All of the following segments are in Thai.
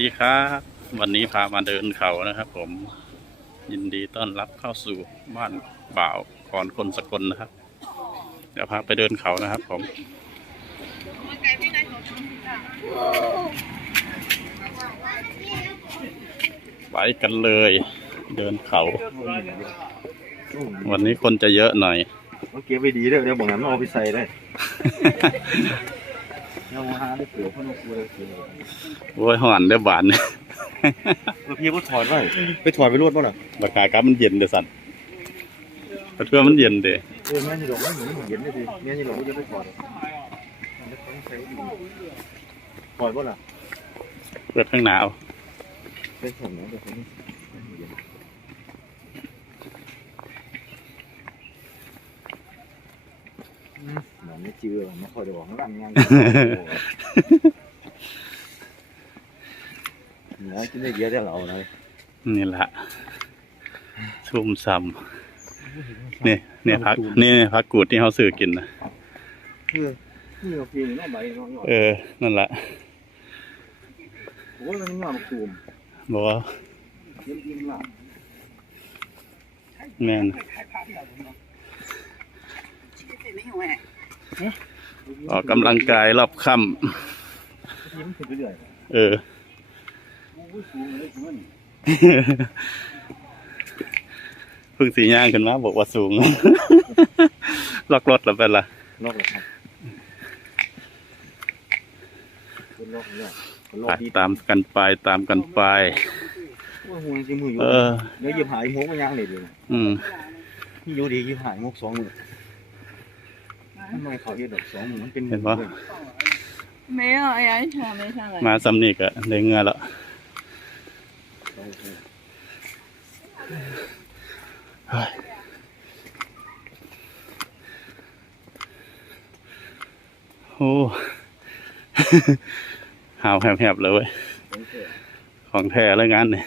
สวัสดีครับ วันนี้พามาเดินเขานะครับ ผมยินดีต้อนรับเข้าสู่บ้านบ่าวก่อนคนสกลนะครับ เดี๋ยวพาไปเดินเขานะครับ ผมไปกันเลย เดินเขา วันนี้คนจะเยอะหน่อยมันเก็บไว้ดีเด้อเดี๋ยวบอกงั้นเอาไปใส่ได้ เอามาหาได้เปลือกเพราะนกกูเลยเปลือกโอ้ยห่อนได้อบานเออพี่ก็ถอดไว้ไปถอดไปรวดป่ะล่ะบรรยากาศมันเย็นเด้อสันเพื่อมันเย็นเด้เออแม่นี่หลงไม่เหมือนเห็นเลยสิแม่นี่หลงก็จะไปถอดถอดป่ะล่ะเปิดข้างหนาวไปถอดนะเดี๋ยวผมหน ไม่จืดไม่ค่อยได้บอกนั่งงานเนี่ยกินได้เยอะได้เราเลยนี่แหละชุ่มซ้ำนี่เนี่ยพักนี่พักกูดที่เขาซื้อกินนะคือนี่เอาพีน้องใบน้องยอดเออ นั่นแหละโอ้ยมันงามตูมบอกว่าเยี่ยมยิ้มล่ะแม่น ออกกำลังกายรอบค่ยิ้มขึ้นเรื่อยำเออๆโอ้ยสูงเลยสูงเพึ่งสีย่างขึ้นมาบอกว่าสูง ล็อกรถแล้วเป็นล่ะนอกเลยครับเป็นนอกเลยเป็นนอไปกดีตามกันไปตามกันไปโอ้ยหัวจริงมืออยู่เออเดี๋ยวหยิบหายมุกมาย่างเลยเลยอืมนี่อยู่ดีหยิบหายมุกสองมือ ทำไมเขาเฮ็ดดอกสองมือมันเป็น เห็นปะ 没有，哎呀，一场没上来。 มาซ้ำนี่ก็ได้เงือแล้ว โอ้ หาวแหบๆเลยเว้ย ของแท้แล้วงานเนี่ย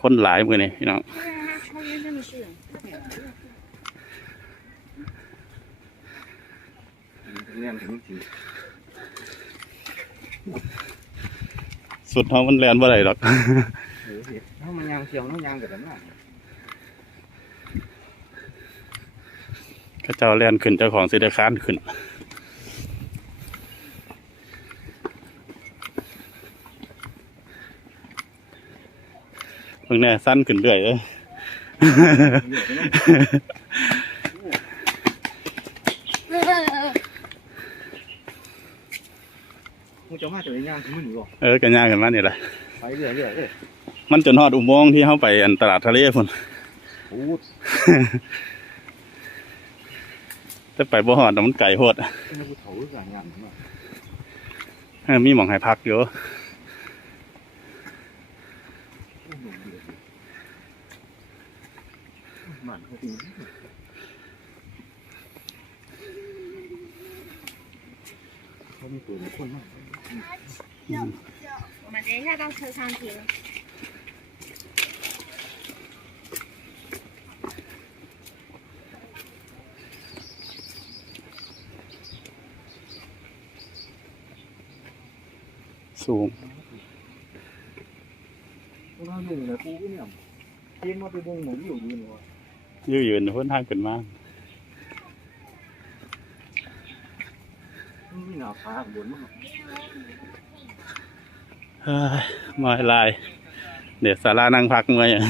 คนหลายมือนี่พี่น้อง 抽 เนี่ยถึงจริงสุดท้องมันแลนบ่ได้หรอก เออถ้ามันย่างเชียวน้องย่างกับนั้นน่ะเขาเจ้าแลนขึ้นเจ้าของสิได้ค้านขึ้น เพิ่งแน่สั้นขึ้นเรื่อยเลยมึง จะมาจะได้ย่างถึงมือหนูหรอเออกันย่างกันมานี่แหละไปเรื่อยเรื่อยเลยมันจนฮอดอุโมงค์ที่เข้าไปอันตลาดทะเลพุ่นโอ้แต่ไปบ่ฮอดน่ะมันไกลโพดยกูเถาสายงานมาเออมีหมองให้พักอยู่ มัน เขาจริงเขามีตัวคนมาก 我们等一下到车上停。 สูง พวกเราอยู่ในปูเนี่ยเทียนมาไปบงหมูอยู่ดีหนู ยืดยืนพ้นทางขึ้นมา ฟ้าบนมากเฮ้ยมอยลาย เดี๋ยวสารานั่งพักเมื่อยอะ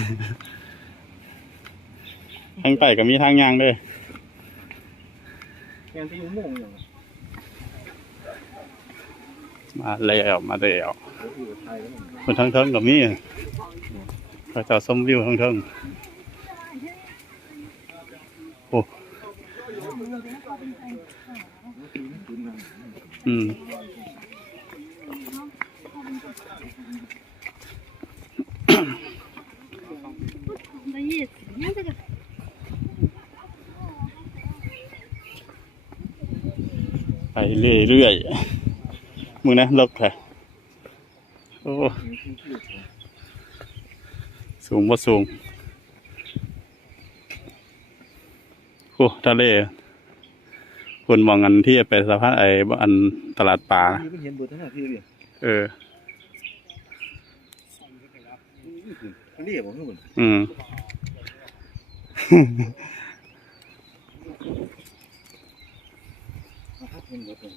ทางใต้ก็มีทางย่างด้วยแกงที่มุ่งอย่างมาแล้วมาแล้วเขาอยู่ไทยแล้วคนทั้งเทิงก็มีพระเจ้าสมวิวทั้งเทิง อืมไปเรื่อยๆมึงนะลกแผลโอ้สูงว่าสูงโอ้ทะเล คุณมองกันที่ไปสะพานไอ้อันตลาดป่า นี่ก็เห็นเบอร์ทั้งหน้าที่เลยเออนี่คือเขาเรียกว่าเพื่อนอืม นะครับเห็นเบอร์ตรง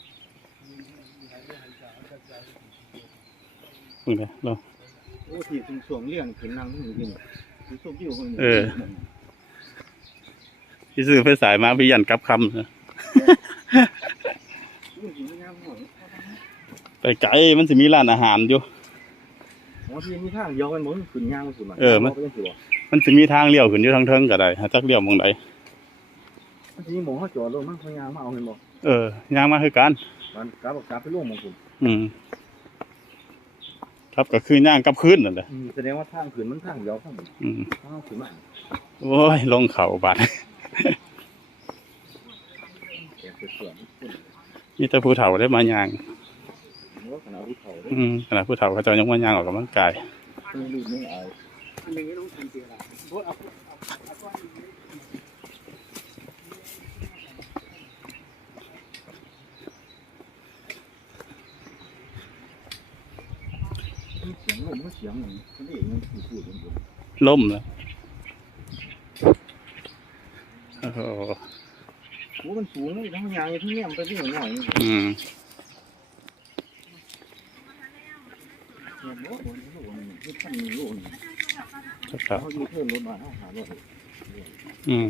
มึงเนี่ยเรา โอ้ที่ถึงช่วงเลี้ยงขึ้นนั่งทั้งหมดเลยคือส้มยิ้วคนเออพี่ซื้อไฟสายมาพี่ยันกลับคำนะ รุ่นจริงไม่งามหน่อย ไปไกลมันสิมีร้านอาหารอยู่อ๋อที่มีทางเดียวกันหมดขึ้นย่างมันสุดเออมัน ก็ยังถือว่ามันสิมีทางเลี้ยวขึ้นอยู่ทางเทิงก็ได้หาจักเลี้ยวหมองใดมันจะมีหมองเขาจอดรถมั้งเขาย่างมาเอาเห็นบ่เออย่างมาคือกัน มันกลับกลับไปร่วมของผมอืม ครับก็คือย่างกลับคืนนั่นแหละอืมแสดงว่าทางขึ้นมันทางเดียวทั้งหมดอืมทางขึ้นมาโอ้ยลงเขาบาดแกเสือๆมันมีแต่ผู้เฒ่าได้มาย่าง ว่าขนาดผู้เฒ่าเลยอืมขณะผู้เฒ่าเขาเจะยังมาย่างออกกำลังกายไม่รู้ไม่อายเสียงลมก็เสียงเหมือนเขาเรียกยังพูดพูดกันอยู่ล่มแล้วโอ้โหโอ้มันสูงเลยทั้งยางทั้งเนี่ยมันไปที่หน่อยหน่อยอืม เนี่ยโอ้โหโอ้โหนี่พันหนึ่งโลนี่ ครับ เขาอยู่เพิ่มรถมาห้าหารถ อืม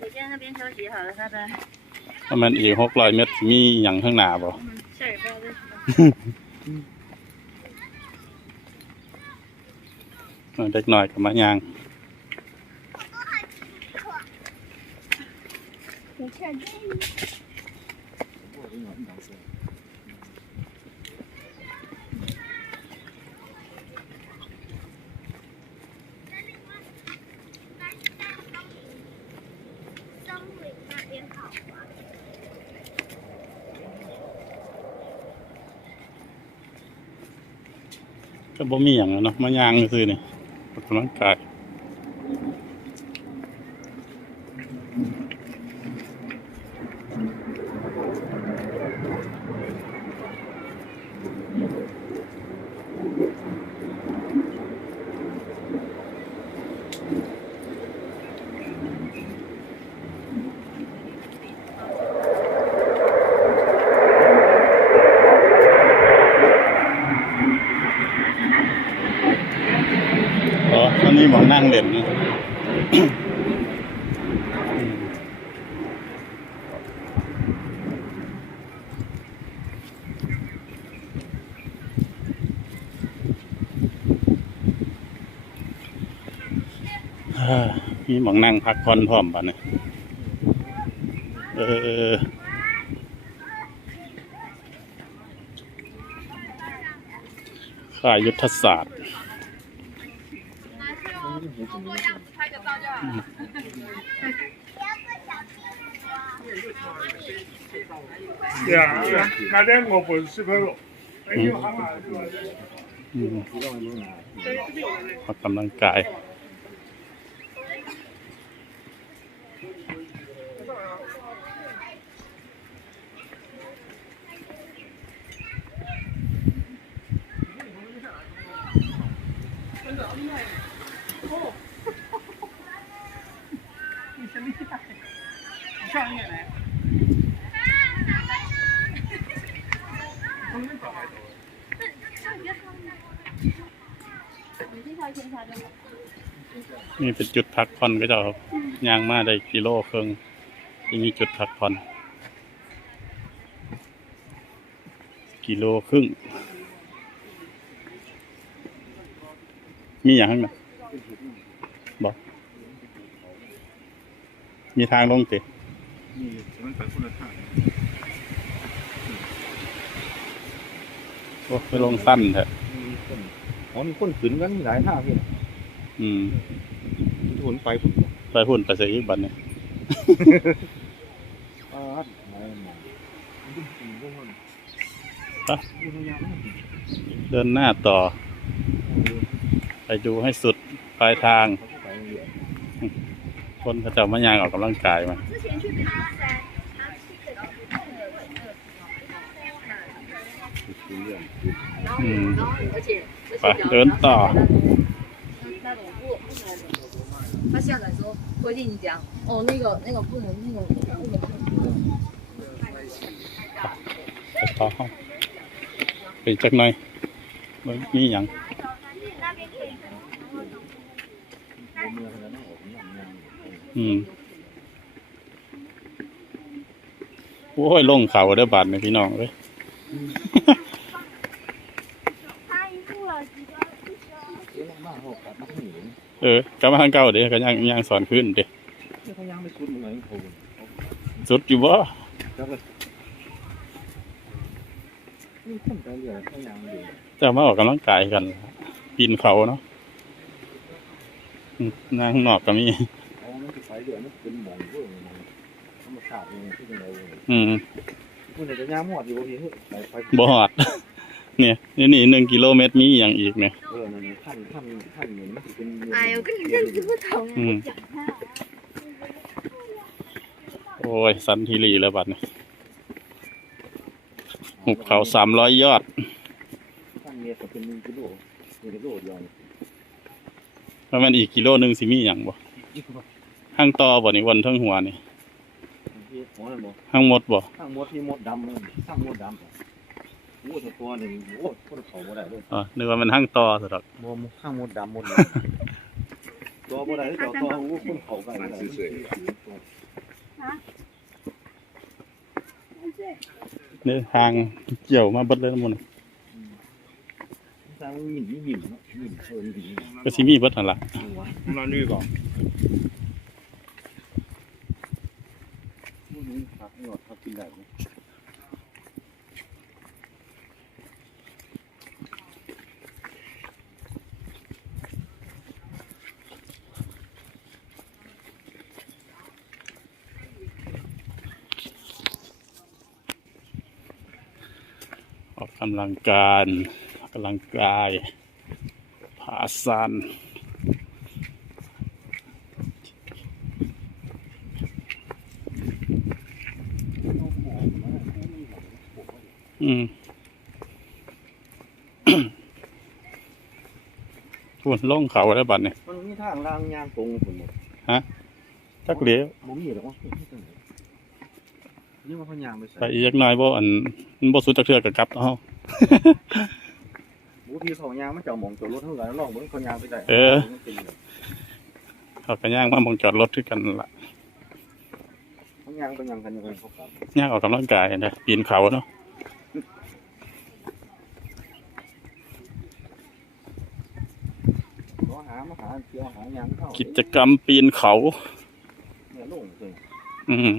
姐姐那边休息好了，拜拜。 ประมาณอีกหกร้อยเมตรมีอย่างข้างหน้าบ่ 嗯，下雨不知道为什么。 เออเด็กน้อยกับมาย่าง ก็บ่มีอย่างแล้วเนาะมายางซื้อนี่ออกกำลังกาย อ๋ออันนี้หมองนั่งเด่นนะ อ่า มีหมองนั่งพักผ่อนพร้อมป่ะเนี่ยเออ ค่ายยุทธศาสตร์ 对啊，那天我不是朋友，哎呦，还蛮多。 อืม ที่เราไม่รู้นะ ออกกำลังกาย นี่เป็นจุดพักผ่อนก็จะย่างมาได้กิโลครึ่งที่มีจุดพักผ่อน กิโลครึ่ง มีอย่างข้างในบอกมีทางลงติ นี่มันไปคนละทางโอ้ไปลงสั้นแท้มีคนอ๋อมีคนขึ้นกันหลายทางพี่อืมทุนไปผมไปหุ่นไปเสียอีกบัดเนี่ยอ่าไม่มาไปเดินหน้าต่อ ไปดูให้สุดปลายทาง คนเขาจะมะยางออกกำลังกายมาไปเดินต่อ他下来说：“，”ไปต่อไปจากไหนมีอย่าง อืมโอ้ยลงเขาเด้อบาดนี่พี่น้องเอ้ยเอ๊ะมาเฮากลับมาที่นี่เอกลับมาทางเก่าเด้ก็ยังยังสอนขึ้นเด้เดี๋ยวเขายังไม่สุดมึงไงเขาสุดอยู่บ่จะมาออกกำลังกายกันปีนเขาเนาะนั่งข้างนอกก็มี ดี๋ยมันเป็นหมองพวกมันธรรมชาติเองที่เป็นไรอืมพูดจะย่ามหมดอยู่บ่พี่ไปไปบอด เนี่ยนี่นี่หนึ่งกิโลเมตรมีอย่างอีกเนี่ย เออนั่นขั้นขั้นขั้นเหมือนมันเป็นอ้ก็ก็คือผู้เฒ่าโอ้ย สันทิรีแล้วบัดเนี่ยหุบเขาสามร้อยยอด ขั้นเมียเป็นหนึ่งกิโลกิโลเดแล้วมันอีกกิโลหนึ่งสิมีอย่างบ่ ห้างต่อบ่นี่วันเทั้งหัวนี่พี่หมอนั่นบ่ห้างหมดบ่ข้างมดที่มดดำเลยข้างมดดำโอ้ตัวหนึ่งโอ้คนเขาบ่ได้เลยอ๋อนึกว่ามันห้างต่อสดอกบ่ข้างมดดำมดเลยตัวบ่ได้ตัวตัวโอ้คนเขาไปเลยเนี่ยทางเกี่ยวมาเบิดเลยทั้งหมดนี่สร้างหมิ่นหมิ่นเนาะหมิ่นเชิญดีก็สิมีเบิดนั่นล่ะมานี่ก่อนนี่พักห นวดพักกินได้ออกกำลังการกกำลังกายผาซัน พูนลงเขาแล้วบัดเนี่ยมันมีทางล่างยางตรงคนหมดจักเหลียวบ่มีหรอกว่านี่ว่าเขายางไปไปใส่อีกจักหน่อยบ่อันมันบ่สุดจักเทื่อกับกลับเฮาบูที่เขายางมันจะมองตัวรถเท่าไหร่ลองเบิ่งเขายางไปได้เขาก็ย่างมามองจอดรถด้วยกันนั่นล่ะเขายางไปยังกันยังไงเขากลับย่างออกกำลังกายนะปีนเขาเนาะ เขาหามาหาเที่ยวหายางเข้ากิจกรรมปีนเขาเนี่ยลงเลยอืม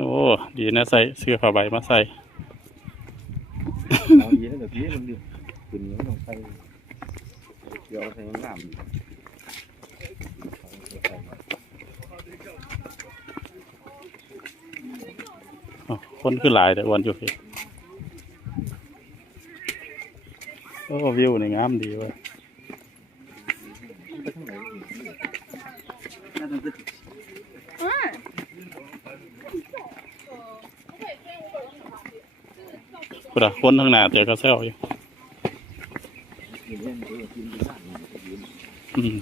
โอ้ ดีนะใส่เสื้อผ้าใบมาใส่เอาดีนะเดี๋ยวพี่มันดิขึ้นนี้มันต้องใส่เดี๋ยวเอาใส่น้ำอยู่อ๋อคนคือหลายแต่วันอยู่พี่โอ้วิวนี่งามดีเว้ย ไปทางไหนอีก พุทธคนข้างหน้าเดี๋ยวก็แซวอยู่กินเล่นเออกินดีมากเลยยืนอืม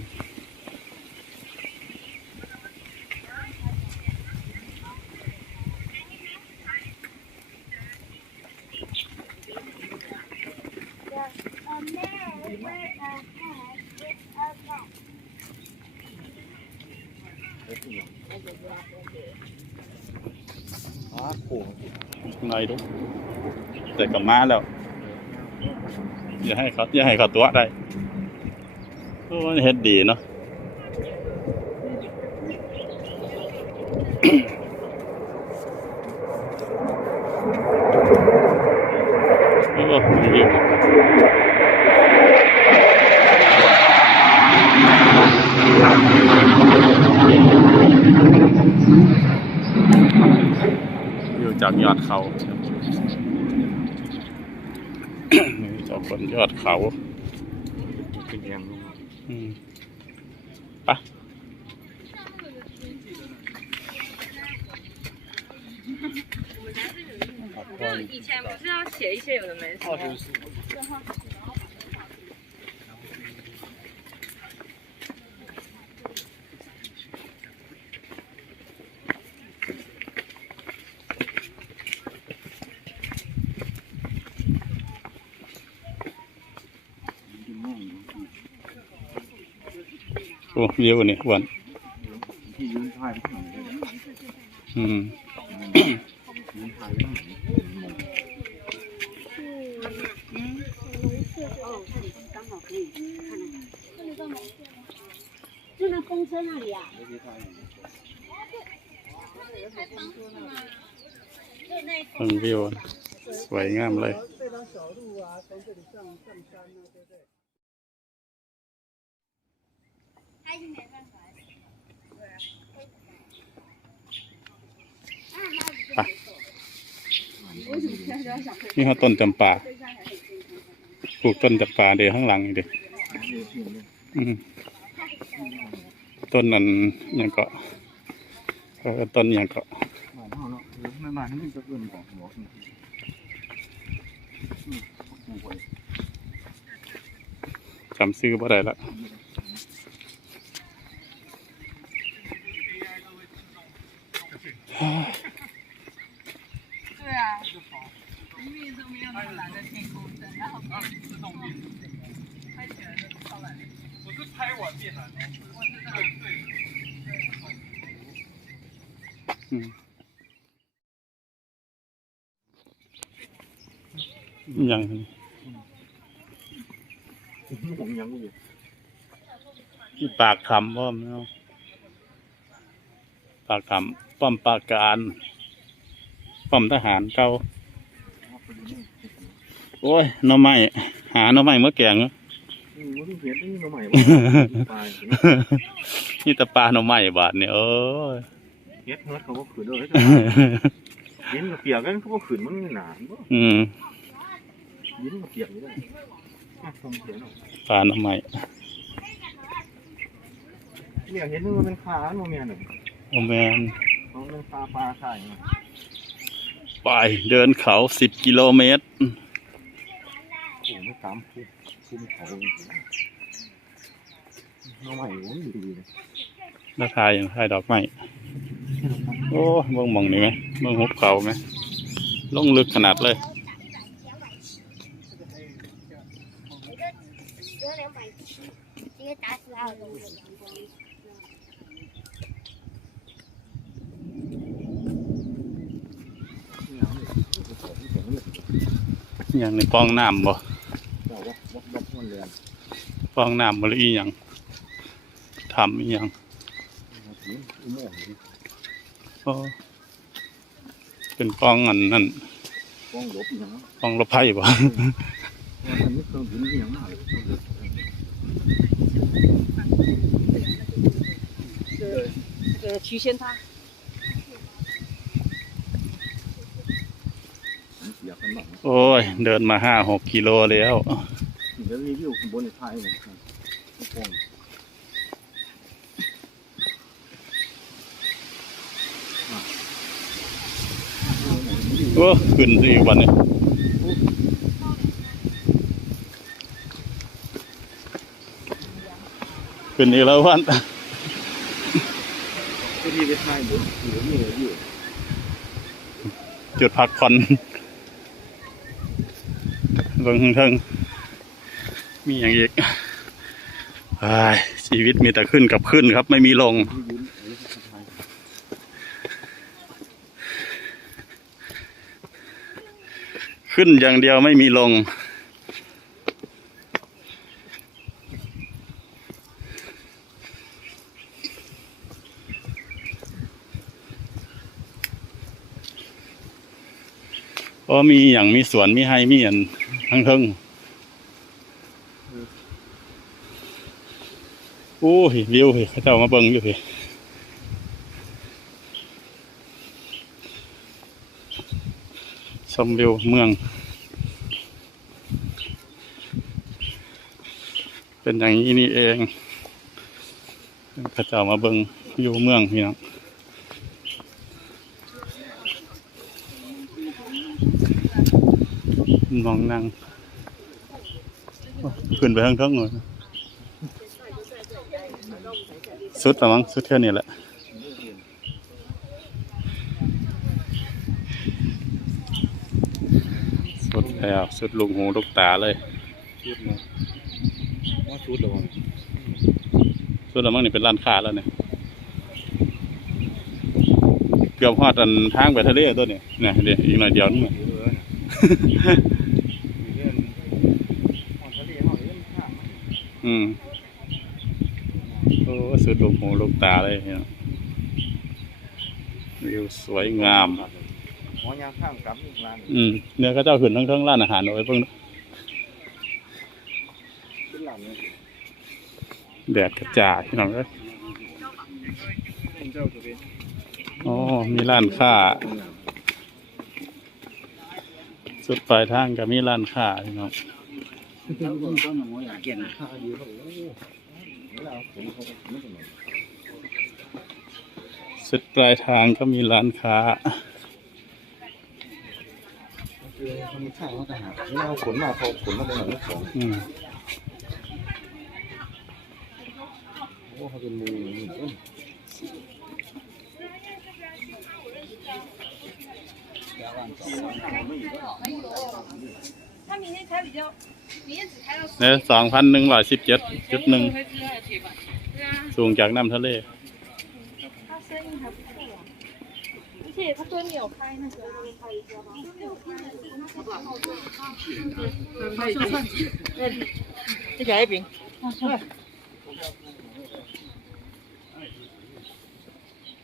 น่อยดูแต่กับมาแล้ว อย่าให้เขาอย่าให้เขาตัวได้โอ้เฮ็ดดีเนาะ อดเขา เป็นแอมลงมา อืมไปะ 以前不是要写一些有的没的 โอ้วิวนี่อ้วน ที่ยืนถ่ายไปข้างหลังเลย อืม ยืนถ่ายไปข้างหลังมอง 就那公车那里啊， ไม่ได้ถ่าย เบิ่งวิว สวยงามเลย นี่เขาต้นจำปาปลูกต้นจำปาเดี๋ยวข้างหลังเดี๋ยวต้นนั้นยังก็เออต้นยังก็บ้านเฮาะไม่มานนี่มันจะเอื้อนของหัวนี่อืมปลูกไว้จำซื้อบ่ได้ละ 对啊，明明都没有那么蓝的天空灯，然后拍起来的超蓝。我是拍完变蓝的。 อืมยัง ผมยังอยู่ ที่ปากคำว่าไม่เอาปากคำ ป้อมปราการ ป้อมทหารเก่าโอ้ยหน่อไม้หาหน่อไม้เมื่อแกงเนอะอืมมันเห็นนี่มาใหม่ว่าตายนี่แตะปลาหน่อไม้บาทเนี่ยเอ้ยเฮ็ดเฮ็ดเขาก็ขืนเลยเย็นกับเปียกกันเขาก็ขืนมันหนาบ่อืมเย็นกับเปียกอยู่ได้อะผมเห็นเนาะปลาหน่อไม้เนี่ยเห็นมันเป็นขาโนเมียหนึ่งโอแมน เขาเป็นปลาปลาใช่ไงไปเดินเขาสิบกิโลเมตรโอ้ไม่ตามภูภูมิเขาน้องใหม่โอ้ยดีเลยแล้วทายอย่างทายดอกไม้โอ้เบิ่งหมองนี่ไหมเบิ่งหุบเขาไหมลงลึกขนาดเลย อย่างในปองน้ำบ่ปองน้ำบ่หรืออีหยังทำอีหยังเป็นปองอันนั่นปองลบอย่างปองลบไพ่บ่ชี้เส้นทาง โอ้ย เดินมาห้าหกกิโลแล้วเดี๋ยวรีวิวข้างบนในไทยเลยกองโอ้ขึ้นอีกวันนี้ขึ้นอีกแล้ววันก็ที่ไปไทยบนอยู่นี่อยู่จุดพักผ่อนเบิ่งเทิงมีอย่างอีกอ้ายชีวิตมีแต่ขึ้นกับขึ้นครับ ไม่มีลงที่ยืนไอ้ไทยขึ้นอย่างเดียวไม่มีลงก็มีอย่างมีสวนมีให้มีอัน ทั้งทิงโอ้ยวิวเขาเจ้ามาเบิ่งอยู่พี่มวิวเมือง เป็นอย่างนี้นี่เองข้าเจ้ามาเบิงอยู่เมืองพี่น้อง มองนั่งโอ้ขึ้นไปข้างท้องเลยสุดละมั้งสุดแค่นี้แหละสุดแล้วสุดลูกหูลูกตาเลยชุดนะว่าชุดระวังสุดแล้วมั้งนี่เป็นร้านค้าแล้วเนี่ยเกือบฮอดอันทางไปทะเลตัวเนี่ยเนี่ยเดี๋ยวอีกหน่อยเดียวนึงเออมีเรื่องอ่อนทะเลอ่อนเรื่องข้าม อืมโอ้สุดลูกหูลูกตาเลยเนี่ยวิวสวยงาม หมอยางข้ามกลับอีกร้านอืมเนี่ยก็เจ้าขึ้นทั้งทั้งร้านอาหารเอาไว้เพิ่งขึ้นหลังเลยแดดกระจายพี่น้องเอ้ยเจ้าตัวเป็นอ๋อมีร้านค้า สุดปลายทางก็มีร้านค้าพี่น้องต้นต้นหมอยางเก่งข้าอยู่ สุดปลายทางก็มีร้านค้าคือธรรมชาติเขาจะหาเวลาขนมาเขาขนมาเป็นหนังของอืมโอ้เขาเป็นมือนี่เอ้ย 他明天开比较，明天只开到 เนี่ยสองพันหนึ่งร้อยสิบเจ็ดจุดหนึ่ง 会知道铁板。对啊， สูงจากน้ำทะเล 他生意还不错啊，而且他昨天有开那个，开一家吧，没有开好不好？就算这个一饼，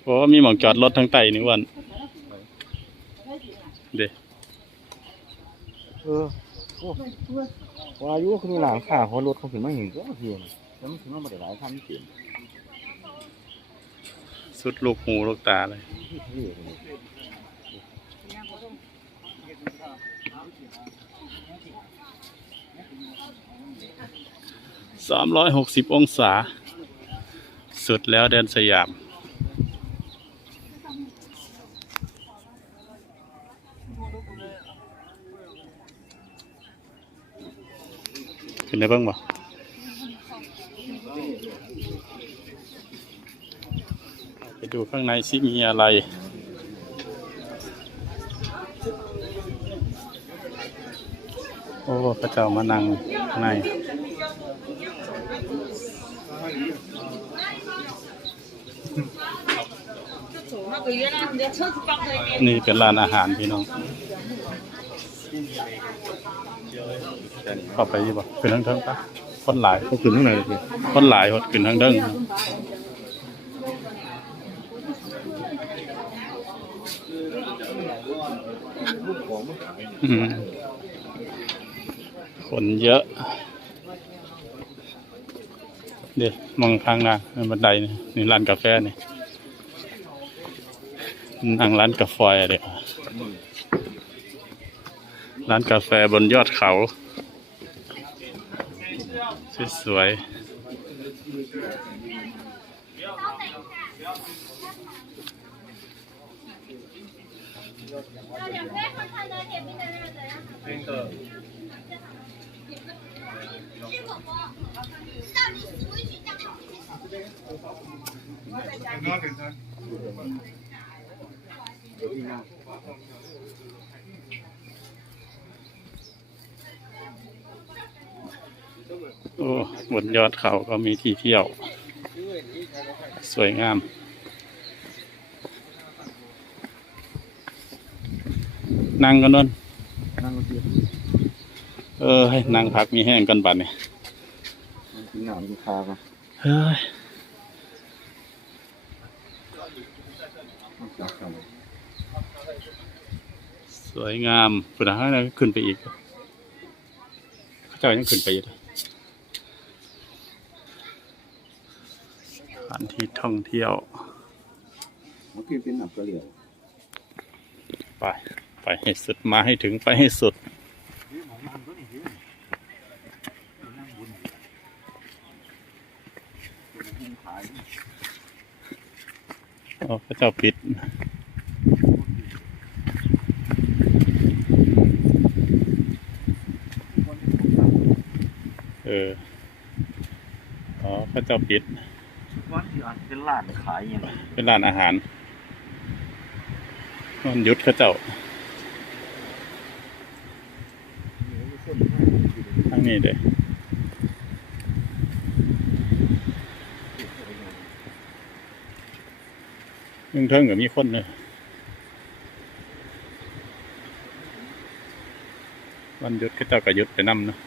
เพราะว่ามีหมองจอดรถทั้งไต่นี่วันเด้ เออโอ้ ว่าอายุเขามีหลังขาเขารถเขาถึงไม่เห็นก็เพียงแล้วมันถึงว่ามาได้หลายคันเปลี่ยนสุดลูกหูลูกตาเลยที่ทะเลเลยสามร้อยหกสิบองศา สุดแล้วแดนสยาม ในได้บ้างบ่ไปดูข้างในซิมีอะไรโอ้พระเจ้ามานั่งในนี่เป็นร้านอาหารพี่น้อง เข้าไปอยี่บ่ขึ้นทั้งเทิงปะคนหลายเขาขึ้นข้างในเลยคนหลายหดขึ้นทั้งเทิงอืมคนเยอะ เดี๋ยวมองทางหน้าบันไดนี่นี่ร้านกาแฟนี่นั่งร้านกาแฟเดี๋ยวาร้านกาแฟบนยอดเขา สวยๆ โอ้บนยอดเขาก็มีที่เที่ยว สวยงาม นั่งกันนนนั่งรถเทียบเออให้นั่งพักมีแห้งกันบัดเนี่ยกินหนามกินคาป่ะเฮ้ยจับกันสวยงามสุดท้ายแล้วขึ้นไปอีก เขาเจ้ายังขึ้นไปอีกสถานที่ท่องเที่ยวเมื่อกี้เป็นหนับกระเหลี่ยวไปไปให้สุดมาให้ถึงไปให้สุดนี่ของมันก็นี่สินั่งบนหุงขายอ๋อพระเจ้าปิดเอออ๋อพระเจ้าปิด วันที่อาจเป็นร้านขายอย่างเป็นร้านอาหารมันหยุดเขาเจ้าทางนี้เด้มึงเทิงกับมีคนเลยวันหยุดเขาเจ้าก็หยุดไปนํเนาะ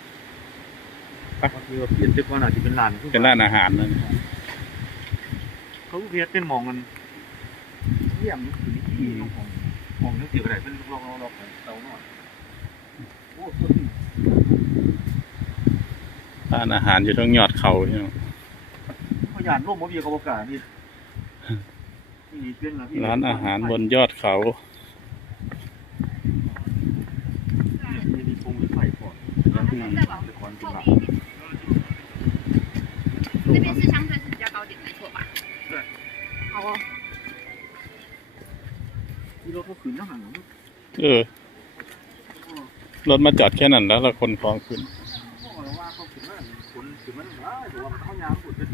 บางทีว่าเปลี่ยนตึกว่าอาจจะเป็นร้านเป็นร้านอาหารนะ เขาเรียกเป็นหมองมันเยี่ยมคือที่ของของนึกถึงอะไรเป็นลองลองลองเตาหน่อยโอ้คนร้านอาหารอยู่ตรงยอดเขาใช่ไหมเขาหยาดร่วมมบีกับโอกาสนี่นี่เป็นอะไรร้านอาหารบนยอดเขา รถก็ขึ้นนั่งหันเออ รถมาจอดแค่นั้นแล้วเราคนคลองขึ้นพ่อว่าเขาขึ้นนั่นคนขึ้นมันหลายแต่ว่าเขายามขุดเป็น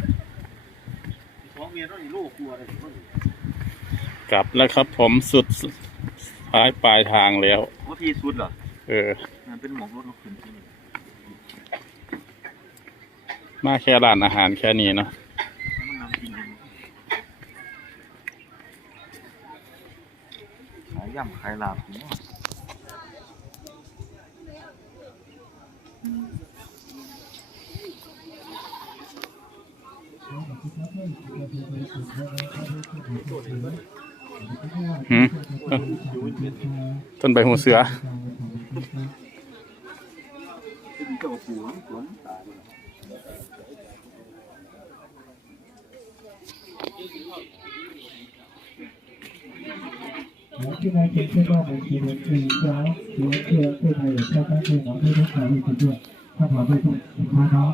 ของเมียต้องอีโลกลัวอะไรถึงว่ากลับแล้วครับผมสุดท้ายปลายทางแล้วว่าพี่สุดเหรอ เออมันเป็นหมอกรถเขาขึ้นที่นี่มาแค่ร้านอาหารแค่นี้เนาะ มันนำกินขา ยย่ำขายลาบถึงว่าหืมต้นใบหูเสือที่เจ้าปูนสวนตาย ที่นายเก็บเชื่อว่าในทีมทีมแล้วทีมเชื่อเพื่อไทยชาติบ้านเมืองของผู้รักษาด้วยถ้าผ่านไปถูกนะครับ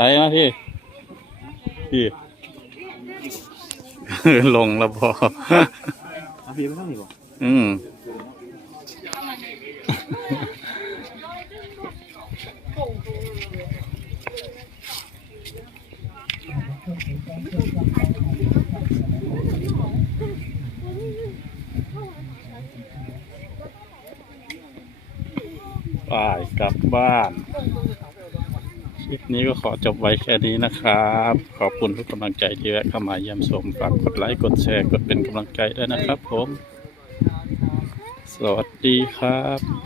ส่มาพี่ พี่ ลงแล้วพออาพี่ไม่ต้องหนีหรออืมไปกลับบ้านค ลิปนี้ก็ขอจบไว้แค่นี้นะครับ ขอบคุณทุกกำลังใจที่แวะเข้ามาเยี่ยมชมฝากกดไลค์กดแชร์กดเป็นกำลังใจด้วยนะครับผม สวัสดีครับ